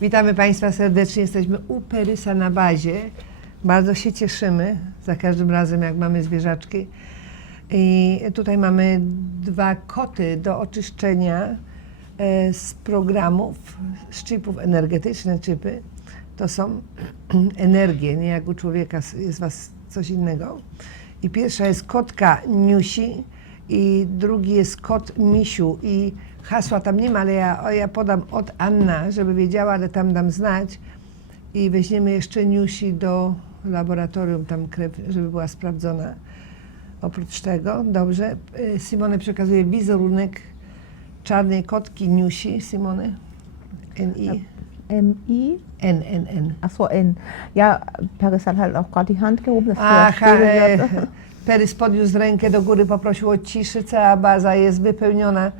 Witamy Państwa serdecznie. Jesteśmy u Perysa na bazie. Bardzo się cieszymy za każdym razem, jak mamy zwierzaczki. I tutaj mamy dwa koty do oczyszczenia e, z programów, z chipów energetyczne chipy. To są energie, nie jak u człowieka jest was coś innego. I pierwsza jest kotka Niusi i drugi jest kot Misiu. I hasła tam nie ma, ale ja, o, ja podam od Anna, żeby wiedziała, ale tam dam znać. I weźmiemy jeszcze Niusi do laboratorium, tam krew, żeby była sprawdzona. Oprócz tego, dobrze, y, Simone przekazuje wizerunek czarnej kotki Niusi. Simone? N-I? M-I? N, N, N. Achso, N. Ja, Paris hat halt auch gerade die Hand gehoben, Aha, e, Perys podniósł rękę do góry, poprosił o ciszy. Cała baza jest wypełniona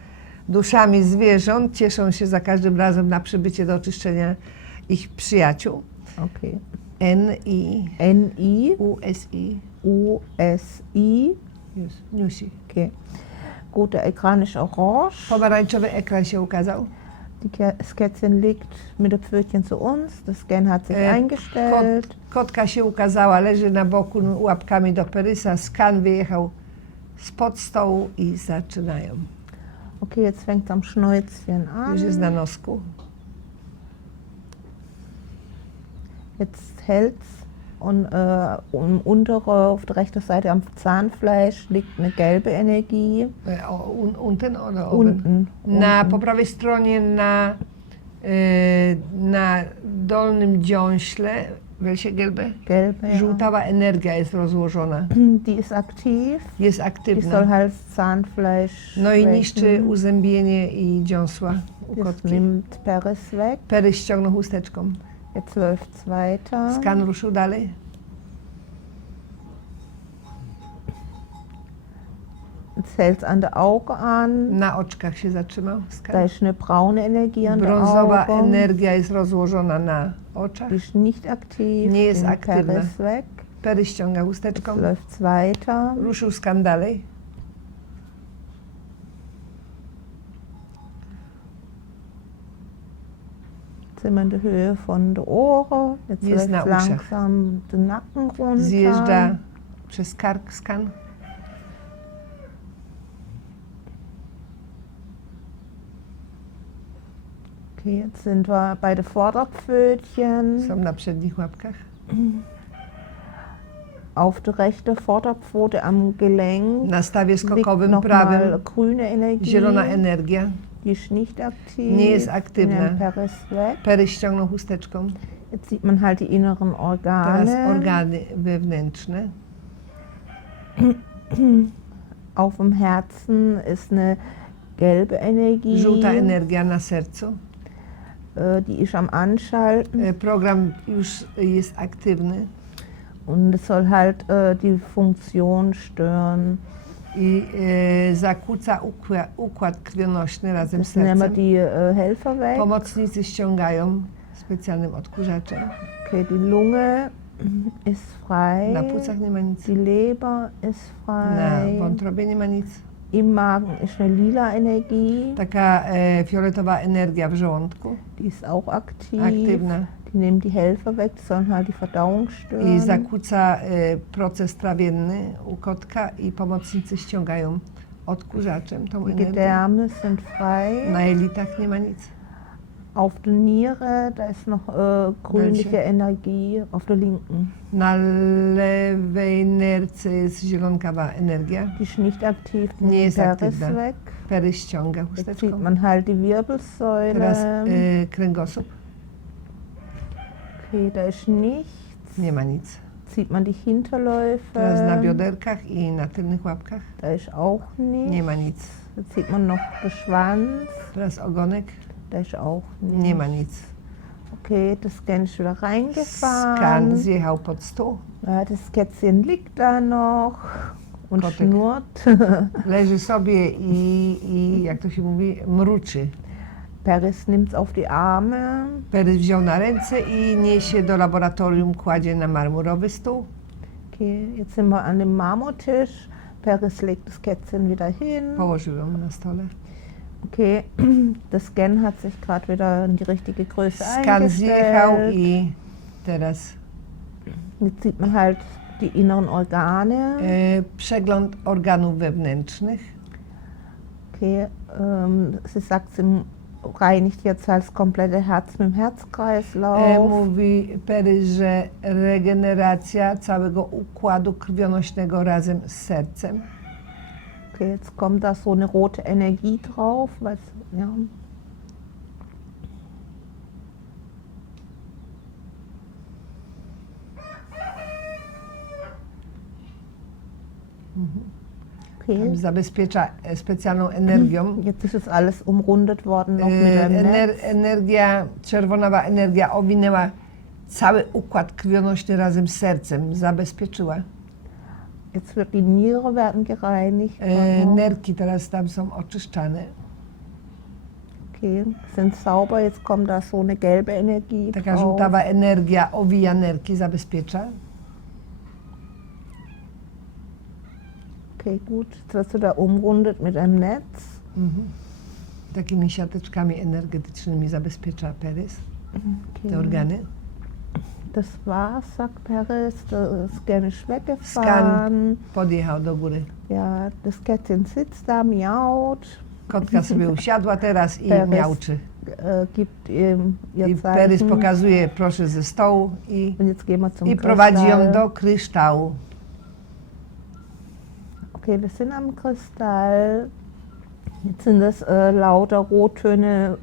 duszami zwierząt. Cieszą się za każdym razem na przybycie do oczyszczenia ich przyjaciół. Okay. N-I, N-I, U-S-I. U-S-I. Niusi. Okay. Gut, der Ekran ist orange. Pomarańczowy ekran się ukazał. Die Kätzchen liegt mit dem Pfötchen zu uns. Das Scan hat sich Äh, eingestellt. Kot, kotka się ukazała, leży na boku łapkami do Perysa. Skan wyjechał spod stołu i zaczynają. Okay, jetzt fängt am Schnäuzchen Już jest na an. nosku. Jetzt hält's. Und äh, um untere, auf der rechten Seite am Zahnfleisch liegt eine gelbe Energie. O, un, unten, oder oben? Unten. Na, unten. po prawej stronie na, na dolnym dziąśle, welche gelbe? Gelbe. Żółtawa energia jest rozłożona. Die ist aktiv. Jest Die soll aktywna. halt Zahnfleisch. No i niszczy uzębienie i dziąsła u kotki. nimmt Peris weg. Pery ściągnął chusteczką. Jetzt läuft's weiter. Skan ruszył dalej. Hält's an der Auge an. Na oczkach się zatrzymał. Da ist eine braune Energie an der Brązowa Auge. energia jest rozłożona na oczach. Ist nicht aktiv. Nie jest aktywna. Peris weg. Pery ściąga chusteczką. läuft's weiter. Ruszył skan dalej. Sind in der Höhe von der Ohren. Jetzt läuft langsam den Nacken runter. Zjeżdża przez kark skan. Okay, jetzt sind wir bei den Vorderpfötchen. Są na przednich łapkach. Auf der rechten Vorderpfote am Gelenk Na stawie skokowym prawym grüne Energie. zielona energia. Die ist nicht aktiv. Nie jest aktywna. Den Peris weg. Pery ściągnął chusteczką. Jetzt sieht man halt die inneren Organe. Teraz organy wewnętrzne. Auf dem Herzen ist eine gelbe Energie. Żółta energia na sercu. Äh, Die ist am Anschalten. E, Program już jest aktywny Und es soll halt äh, die Funktion stören. i e, zakłóca układ, układ krwionośny razem z Das sercem. die äh, Helfer weg. Pomocnicy ściągają specjalnym odkurzaczem. Okay, die Lunge ist frei. Na płucach nie ma nic. Die Leber ist Na frei. wątrobie nie ma nic. Im Magen ist eine lila Energie. Taka e, fioletowa energia w żołądku, Die ist auch aktiv. aktywna Die nehmen die Helfer weg, die sollen halt die Verdauung i zakłóca e, proces trawienny u kotka i pomocnicy ściągają odkurzaczem tą Die energię. Gedärme sind frei. Na jelitach nie ma nic. Auf der Niere, da ist noch äh, grünliche Welche? Energie. Auf der linken. Na lewej nerce jest zielonkawa energia. Die ist nicht aktiv. Die Nie jest Peris aktywna. weg. Pery ściąga Jetzt chusteczką. sieht man halt die Wirbelsäule. Teraz e, kręgosłup. Okay, da ist nichts. Nie ma nic. Sieht man die Hinterläufe. Teraz na bioderkach i na tylnych łapkach. Da ist auch nichts. Nie ma nic. Jetzt sieht man noch den Schwanz. Teraz ogonek. Da ist auch nichts. Nic. Okay, das ist wieder reingefahren. pod stół. Ja, das Kätzchen liegt da noch und Kotek. schnurrt. Leży sobie i, i jak to się mówi, mruczy. Paris nimmt es auf die Arme. Perys wziął na ręce i niesie do laboratorium, kładzie na marmurowy stół. Okay, jetzt sind wir an dem Marmortisch. Paris legt das Kätzchen wieder hin. Położył ją na stole. Okay, das Scan hat sich gerade wieder in die richtige Größe Skan zjechał eingestellt. i teraz Jetzt sieht man halt die inneren Organe. e, przegląd organów wewnętrznych. Okay, ähm, sie sagt, sie reinigt jetzt das komplette Herz mit dem E, Herzkreislauf. mówi Pery, że regeneracja całego układu krwionośnego razem z sercem. Okay, jetzt kommt da so eine rote Energie drauf. Was, ja. Okay. Zabezpiecza e, specjalną energią. Jetzt ist es alles umrundet worden noch mit E, einem Ener, Netz. energia, czerwonawa energia owinęła cały układ krwionośny razem z sercem, zabezpieczyła. Jetzt wird die Niere werden gereinigt. E, nerki teraz tam są oczyszczane. Okay, sind sauber. Jetzt kommt da so eine gelbe Energie Taka drauf. żółtawa energia owija nerki, zabezpiecza. Okay, gut. Jetzt wirst du da umrundet mit einem Netz. Mhm. Takimi siateczkami energetycznymi zabezpiecza Perys, Okay. te organy. Das war's, sagt Paris. Das Scan ist weggefahren. Podjechał do góry. Ja, das Kätzchen sitzt da, miaut, Kotka sobie usiadła teraz i Perys. miauczy. äh, gibt I Zeichen. pokazuje proszę ze stołu i, i prowadzi ją do kryształu. Okay, wir sind am Kristall. Jetzt sind das äh, lauter Rottöne,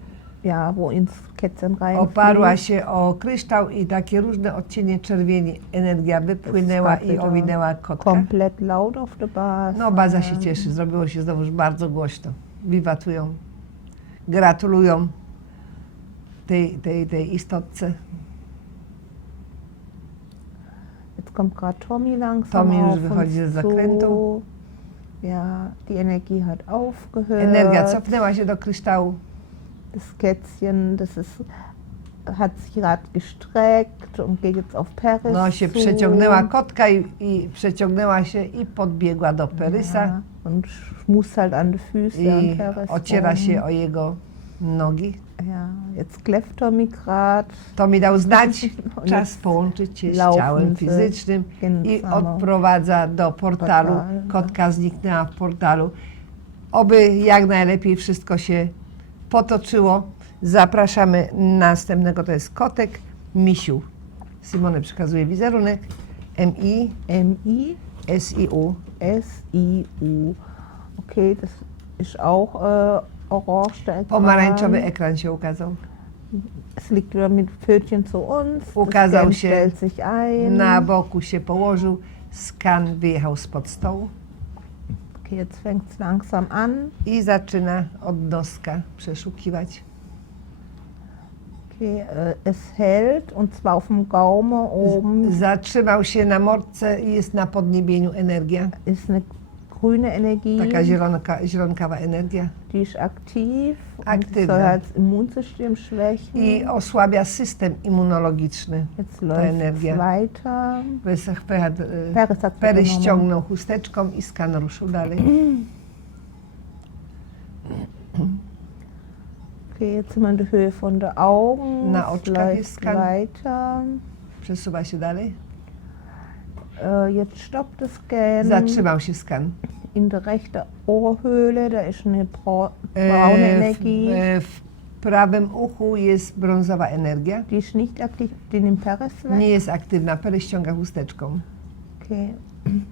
ja, wo ins Kätzchen Oparła reinfließt. się o kryształ i takie różne odcienie czerwieni energia wypłynęła i owinęła kotka. Komplett laut auf der. No baza się cieszy, zrobiło się znowuż bardzo głośno. Wiwatują, gratulują tej, tej, tej istotce. Jetzt kommt gerade Tommy langsam Tommy już wychodzi uns z zakrętu. Ja, die Energie hat aufgehört. Energia cofnęła się do kryształu. Das Kätzchen, das ist, hat sich gerade gestreckt und geht jetzt auf Paris No się zu. przeciągnęła kotka i, i przeciągnęła się i podbiegła do Perysa und schmust halt an die Füße i an Paris ociera rum. się o jego nogi. Ja, jetzt kläfft Tommy gerade. To mi dał znać, No, czas połączyć się z laufen ciałem sie fizycznym i odprowadza do portalu. Portal, no. Kotka zniknęła w portalu. Oby jak najlepiej wszystko się potoczyło. Zapraszamy następnego, to jest kotek Misiu. Simone przekazuje wizerunek. M-I, M-I, S-I-U. S-I-U. Okay, das ist auch äh, orange der Ekran. Pomarańczowy ekran się ukazał. Es liegt wieder mit Pfötchen zu uns. Das Ukazał Scan się stellt sich ein. Na boku się położył. Skan wyjechał spod stołu jetzt fängt langsam an. i zaczyna od noska przeszukiwać. Okay, äh, es hält und zwar auf dem Gaumen oben Zatrzymał się na mordce i jest na podniebieniu energia. ist eine grüne Energie, Taka zielonka, zielonkawa energia. die ist aktiv Aktywna. soll das Immunsystem schwächen. I osłabia system immunologiczny. Jetzt ta läuft Energia. weiter. Wysach Pery hat Pery genommen. ściągnął chusteczką i skan ruszył dalej. Okay, jetzt sind wir in der Höhe von der Augen. Na oczkach jest skan. weiter. Przesuwa się dalej. Äh, jetzt stoppt der Scan. Zatrzymał się skan. In der rechten Ohrhöhle, da ist eine bra braune w, Energie. w prawym uchu jest brązowa energia. Die ist nicht aktiv, die nimmt Peres weg. Nie jest aktywna. Pery ściąga chusteczką. Okay,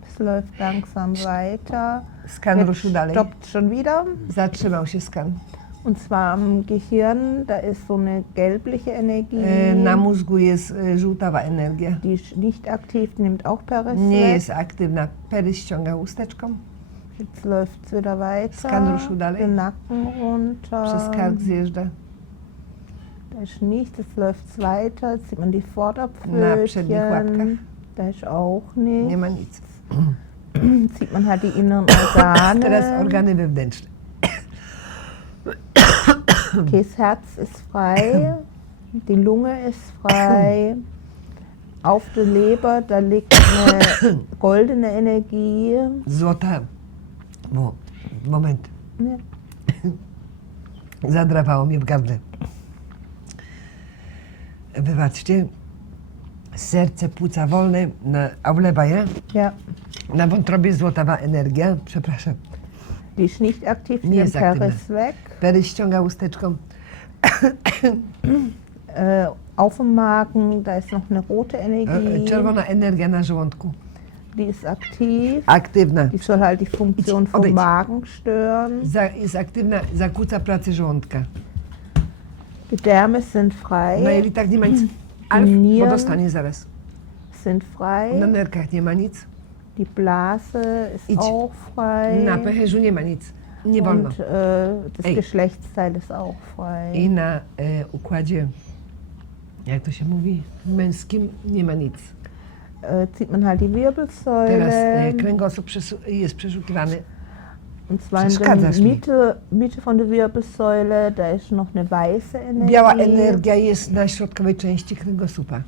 es läuft langsam weiter. Skan Jetzt ruszył dalej. stoppt schon wieder. Zatrzymał się skan. Und zwar am Gehirn, da ist so eine gelbliche Energie. Na mózgu jest żółtawa energia. Die ist nicht aktiv, nimmt auch Peres Nie jest aktywna. Pery ściąga chusteczką. Jetzt läuft es wieder weiter. Den Nacken runter. Przez kark zjeżdża. Da ist nichts, es läuft weiter. Jetzt sieht man die. Vorderpfötchen. Da ist auch nichts. Nie ma nic. Sieht man halt die inneren Organe. Teraz organy wewnętrzne. Okay, das Herz ist frei, die Lunge ist frei. Auf der Leber, da liegt eine goldene Energie. Złota. Mo, moment. Nie. Zadrapało mnie w gardle. Wybaczcie. Serce, płuca wolne, na Auleba, ja? Ja, Na wątrobie złotawa energia, przepraszam. ist nicht aktiv, Nie jest weg. Pery ściąga usteczką. Äh, auf dem Magen, da ist noch eine rote E, Energie, Czerwona energia na żołądku. Die ist aktiv. Aktywna. Die soll halt die Funktion vom odejdź. Magen stören. Za, jest aktywna, zakłóca pracę żołądka. Die Därme sind Na frei, jelitach nie ma nic. Alf, bo dostanie zaraz. sind frei. Na nerkach nie ma nic. Die Blase ist Ich- auch frei. Na pęcherzu nie ma nic. Nie wolno. Und äh, das Ey. Geschlechtsteil ist auch frei. I na e, układzie, jak to się mówi, męskim nie ma nic. Äh, zieht man halt die Wirbelsäule. Teraz e, kręgosłup przesu- jest przeszukiwany. und zwar in przeszkadzasz der mi. Mitte, Mitte von der Wirbelsäule, da ist noch eine weiße Energie. Biała energia jest na środkowej części kręgosłupa.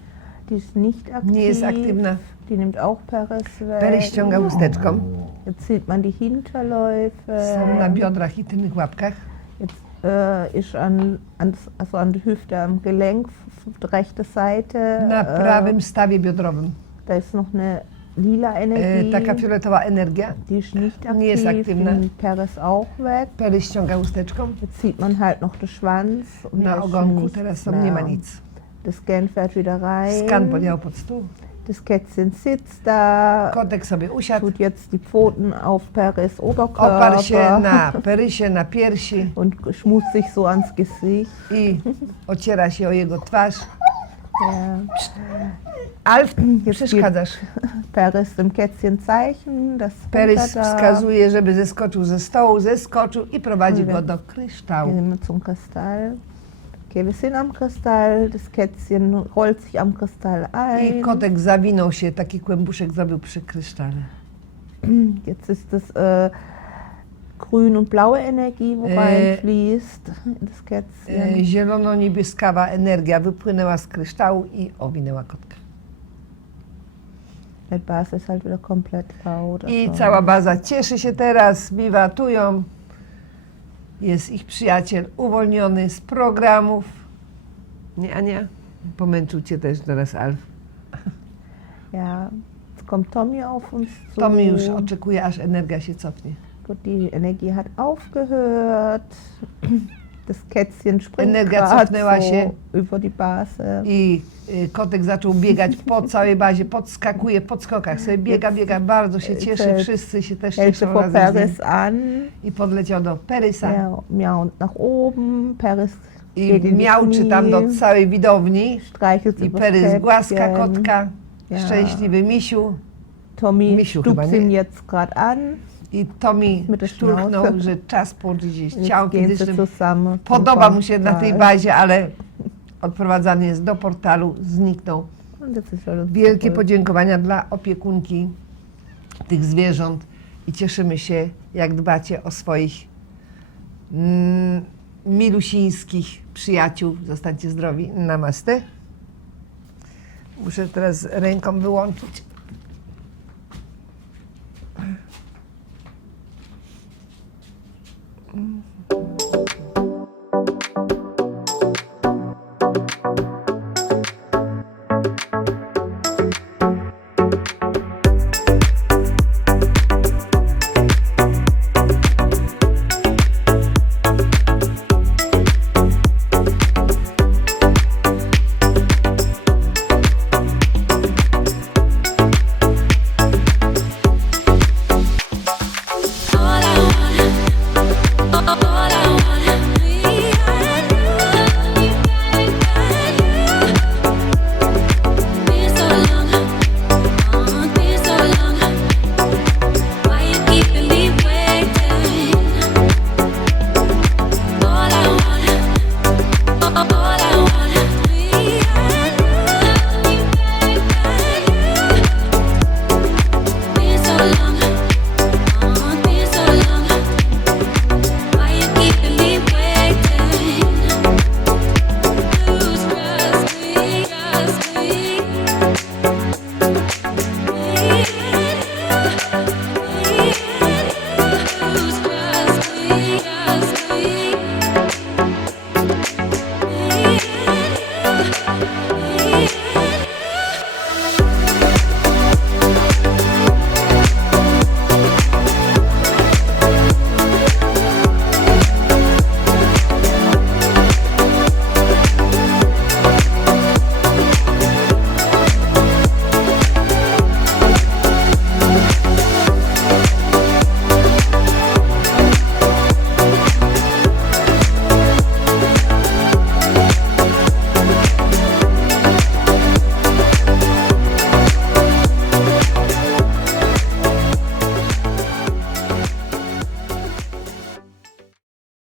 Die ist nicht aktiv. Nie jest aktywna. Die nimmt auch Paris weg. Pery ściąga usteczką. Jetzt sieht man die Hinterläufe. Są na biodrach i tylnych łapkach. Jetzt äh, ist an, an, also an der Hüfte am Gelenk, f- f- rechte Seite. Na äh, prawym stawie biodrowym. Da ist noch eine lila E, Energie. taka fioletowa energia. die ist nicht aktiv. Nie jest aktywna. Nimmt Paris auch weg. Pery ściąga usteczką. Jetzt sieht man halt noch den Schwanz. Und Na ist ogonku teraz mehr. nie ma nic. Das Scan fährt wieder rein. Skan podjechał pod stół. Das Kätzchen sitzt da, Kotek sobie usiadł. tut jetzt die Pfoten auf Paris Oparł się Oberkörper na perysie, na piersi und schmust sich so ans Gesicht. i ociera się o jego twarz. Ja. Alf, Jetzt przeszkadzasz. Paris dem Kätzchen Zeichen, das Perys wskazuje, żeby zeskoczył ze stołu, zeskoczył i prowadzi go do Gehen kryształu. wir zum Kristall. Okay, wir sind am Kristall. Das Kätzchen rollt sich am Kristall I ein. kotek zawinął się, taki kłębuszek zrobił przy krysztale. Jetzt ist das äh, grün und blaue Energie, wo Äh, reinfließt in das Kätzchen. Zielono-niebieskawa energia wypłynęła z kryształu i owinęła kotka. Die Basis ist halt wieder komplett laut. I cała baza cieszy się teraz, wiwatują. Jest ich przyjaciel uwolniony z programów. Nie, Ania? Pomęczył cię też teraz Alf. Ja, jetzt kommt Tommy auf uns zu. Tommy już oczekuje, aż energia się cofnie. Gut, die Energie hat aufgehört. Das Kätzchen springt Energia cofnęła so się. über die Base. I y, kotek zaczął biegać po całej bazie, podskakuje po skokach, sobie biega, biega, bardzo się cieszy, Te- wszyscy się też cieszą vor razem z nim. Paris an. I podleciał do Perysa Ja, miaunt nach oben. Paris i geht in die tam do Knie, całej widowni. streichelt I Perys głaska kotka, Ja. szczęśliwy misiu. Tommy chyba, stupt nie? ihn jetzt gerade an. I Mit der szturchnął, że czas położyć ciało fizycznym. Podoba mu się na tej Portal. bazie, ale odprowadzany jest do portalu, zniknął. Wielkie podziękowania dla opiekunki tych zwierząt i cieszymy się, jak dbacie o swoich mm, milusińskich przyjaciół. Zostańcie zdrowi. Namaste. Muszę teraz ręką wyłączyć Mm.